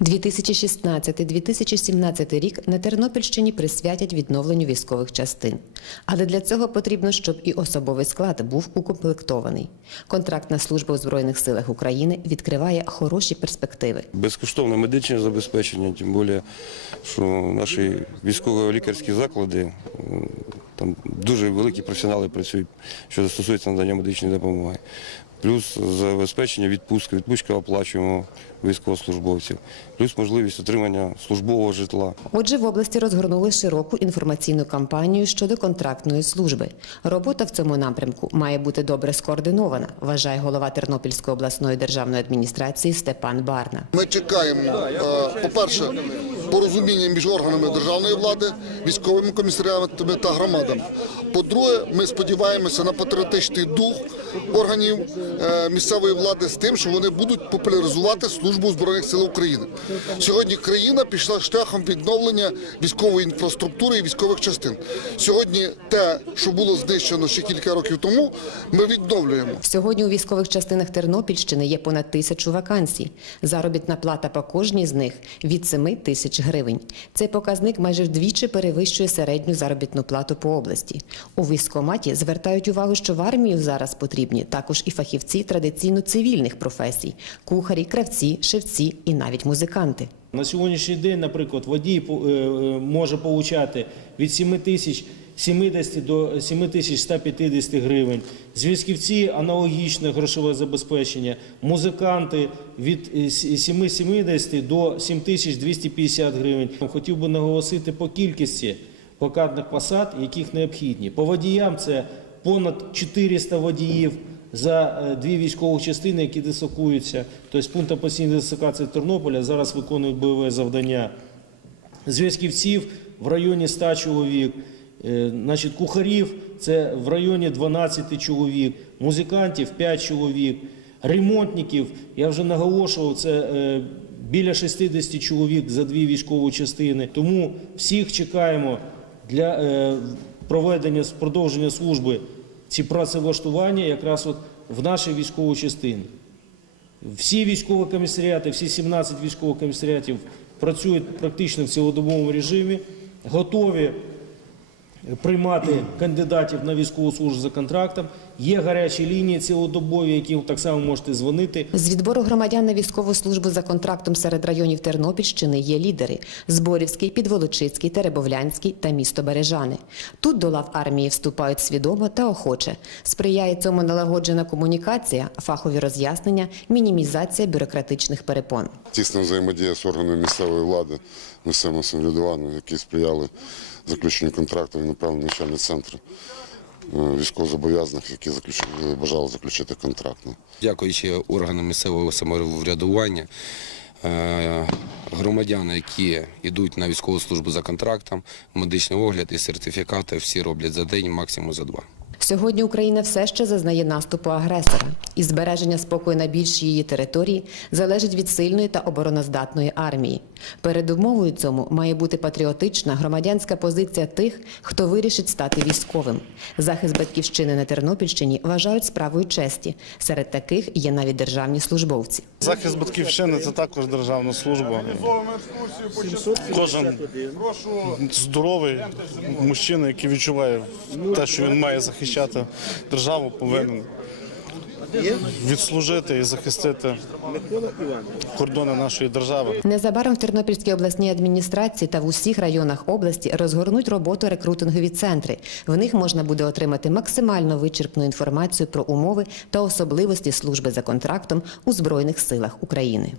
2016-2017 рік на Тернопільщині присвятять відновленню військових частин. Але для цього потрібно, щоб і особовий склад був укомплектований. Контрактна служба у Збройних силах України відкриває хороші перспективи. Безкоштовне медичне забезпечення, тим більше, що наші військово-лікарські заклади, там дуже великі професіонали працюють, що стосується надання медичної допомоги. Плюс забезпечення відпустки, відпустка оплачуємо військовослужбовців, плюс можливість отримання службового житла. Отже, в області розгорнули широку інформаційну кампанію щодо контрактної служби. Робота в цьому напрямку має бути добре скоординована, вважає голова Тернопільської обласної державної адміністрації Степан Барна. Ми чекаємо, е, по-перше, порозуміння між органами державної влади, військовими комісаріатами та громадами. По-друге, ми сподіваємося на патріотичний дух органів е, місцевої влади з тим, що вони будуть популяризувати службу збройних сил України. Сьогодні країна пішла шляхом відновлення військової інфраструктури і військових частин. Сьогодні те, що було знищено ще кілька років тому, ми відновлюємо. Сьогодні у військових частинах Тернопільщини є понад тисячу вакансій. Заробітна плата по кожній з них від 7 тисяч гривень. Цей показник майже вдвічі перевищує середню заробітну плату по області. У військкоматі звертають увагу, що в армію зараз потрібні також і фахівці традиційно цивільних професій: кухарі, кравці, шевці і навіть музиканти. На сьогоднішній день, наприклад, водій е, е, може получати від 7 тисяч 70 до 7 тисяч 150 гривень. Зв'язківці аналогічне грошове забезпечення. Музиканти від е, с- 7,70 до 7 тисяч 250 гривень. Хотів би наголосити по кількості вакантних посад, яких необхідні. По водіям це понад 400 водіїв за е, дві військові частини, які дислокуються. Тобто пункт постійної дислокації Тернополя зараз виконують бойове завдання. Зв'язківців в районі 100 чоловік, е, значить, кухарів це в районі 12 чоловік, музикантів 5 чоловік, ремонтників, я вже наголошував, це е, біля 60 чоловік за дві військові частини. Тому всіх чекаємо для проведення продовження служби ці працевлаштування якраз от в нашій військовій частині. Всі військові комісаріати, всі 17 військових комісаріатів працюють практично в цілодобовому режимі, готові приймати кандидатів на військову службу за контрактом. Є гарячі лінії цілодобові, які так само можете дзвонити. З відбору громадян на військову службу за контрактом серед районів Тернопільщини є лідери: Зборівський, Підволочицький, Теребовлянський та місто Бережани. Тут до лав армії вступають свідомо та охоче. Сприяє цьому налагоджена комунікація, фахові роз'яснення, мінімізація бюрократичних перепон. Тісна взаємодія з органами місцевої влади, місцевого самоврядування, які сприяли заключенню контракту і направлені навчальні центри е, військовозобов'язаних, які заключили, бажали заключити контракт. Ну, дякуючи органам місцевого самоврядування, е, громадяни, які йдуть на військову службу за контрактом, медичний огляд і сертифікати всі роблять за день, максимум за два. Сьогодні Україна все ще зазнає наступу агресора, і збереження спокою на більшій її території залежить від сильної та обороноздатної армії. Передумовою цьому має бути патріотична громадянська позиція тих, хто вирішить стати військовим. Захист батьківщини на Тернопільщині вважають справою честі. Серед таких є навіть державні службовці. Захист батьківщини це також державна служба. Кожен здоровий мужчина, який відчуває те, що він має захищати державу, повинен відслужити і захистити кордони нашої держави. Незабаром в Тернопільській обласній адміністрації та в усіх районах області розгорнуть роботу рекрутингові центри. В них можна буде отримати максимально вичерпну інформацію про умови та особливості служби за контрактом у Збройних силах України.